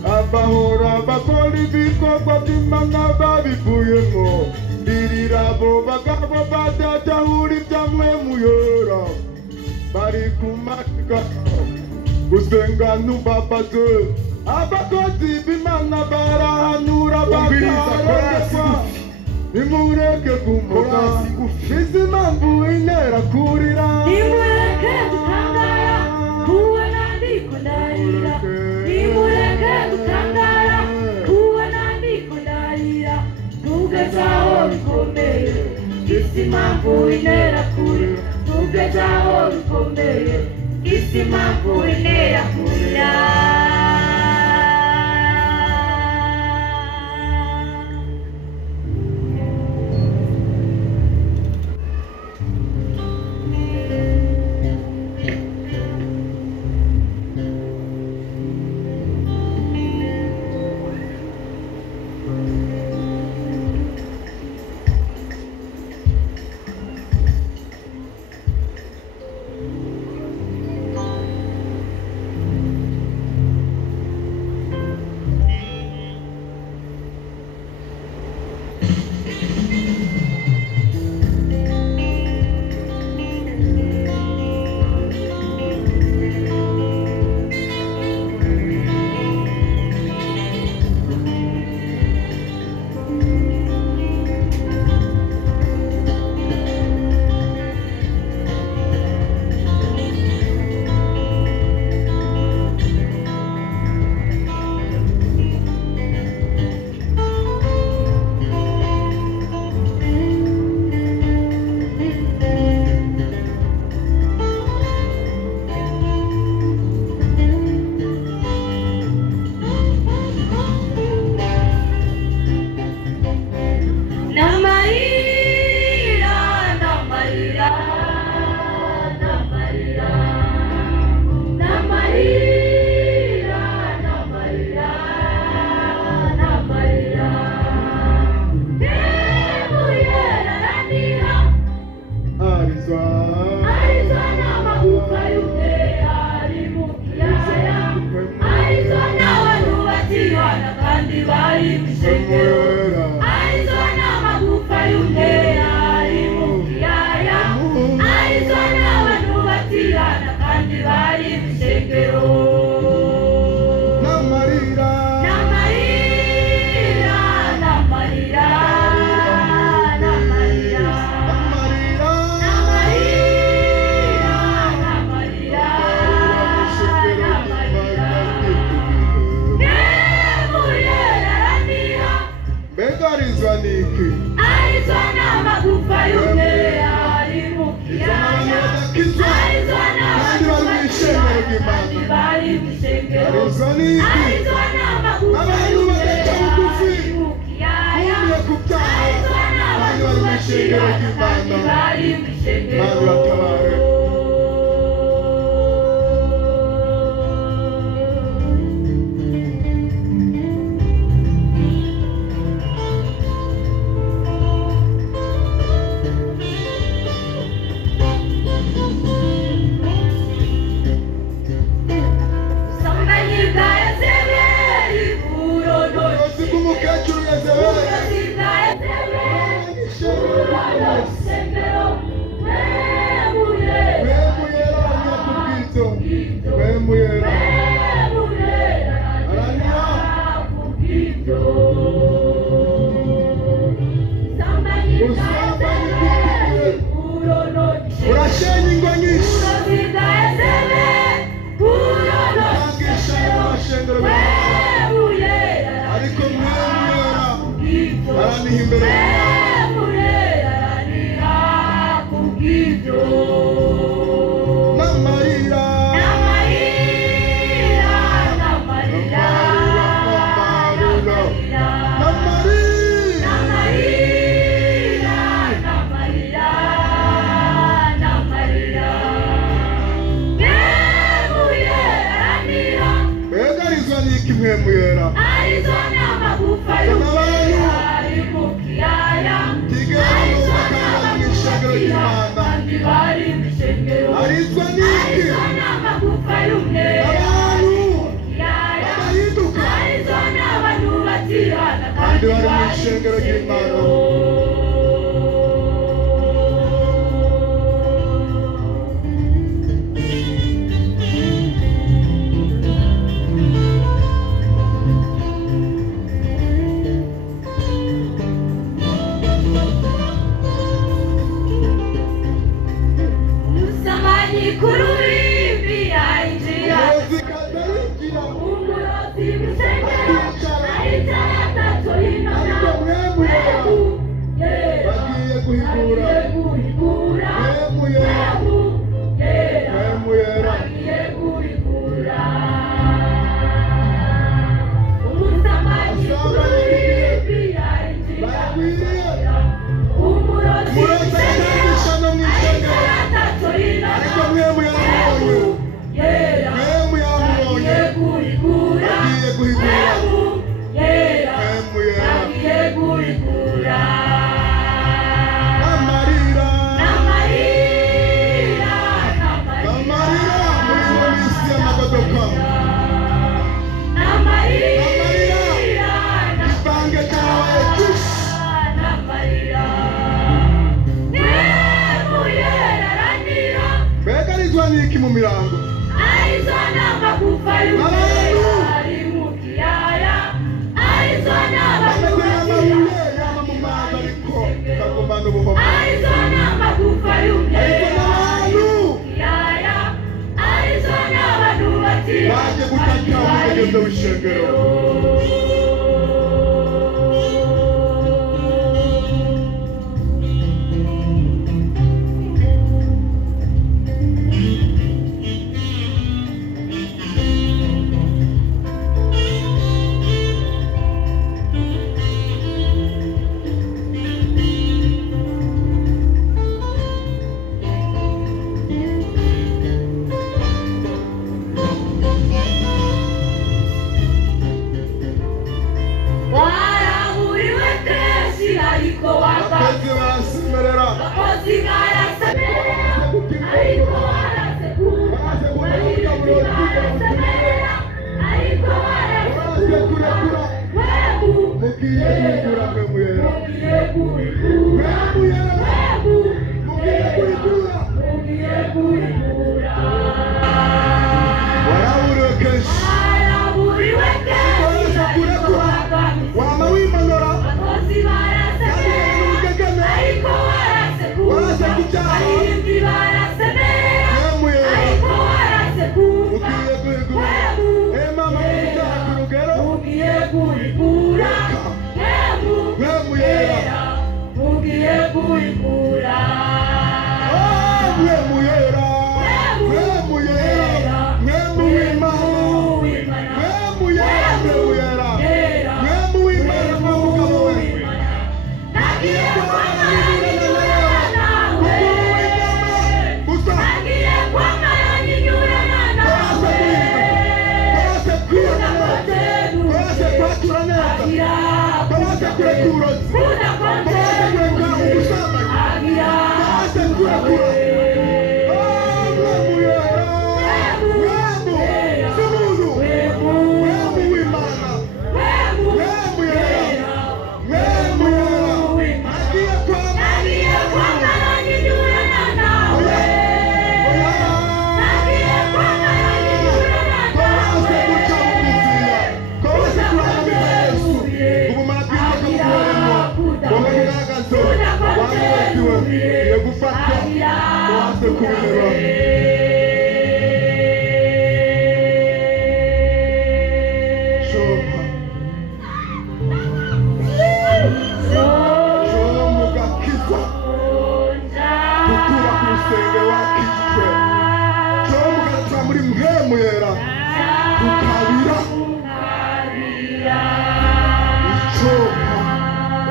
Abahora bakoli bikorwa by'Imana babivuyemo birirabo bagabo badahuri byamwe muyora bari kumatika gusenga n'ubabaze abakozi b'Imana barahanura bakareka nimureke kumura izi mpamvu intera kurira nimureke gutangara kubona ndiko ndarira nimureke gutangara kubona ndiko ndarira tugezaho bikomeye isi mpamvu intera kurira tugezaho bikomeye isi mpamvu intera kurira niho imbere murerarira kubw'ibyo n'amarira Muyera Arizona magufa y'umweru ari mu kiyaya Arizona magufa y'abandi bari mu ishengero Arizona magufa y'umweru ari mu kiyaya Arizona abantu batihana kandi bari mu ishengero ry'Imana Arizona magufa y'umweru ari mu kiyaya Arizona magufa y'umweru ari mu kiyaya Arizona abantu batihana Agira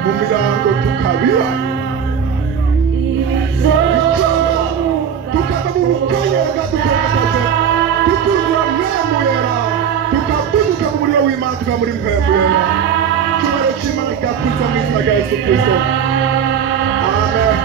mu mirango tukabira tukava mu bukonyega tugaragaze tukuzura mwemuyera tukabuduka mu muriro w'Imana tuka muri mwemuyera cyubahiro cy'Imana kigakuza mu izina rya Yesu Kristo. Amen.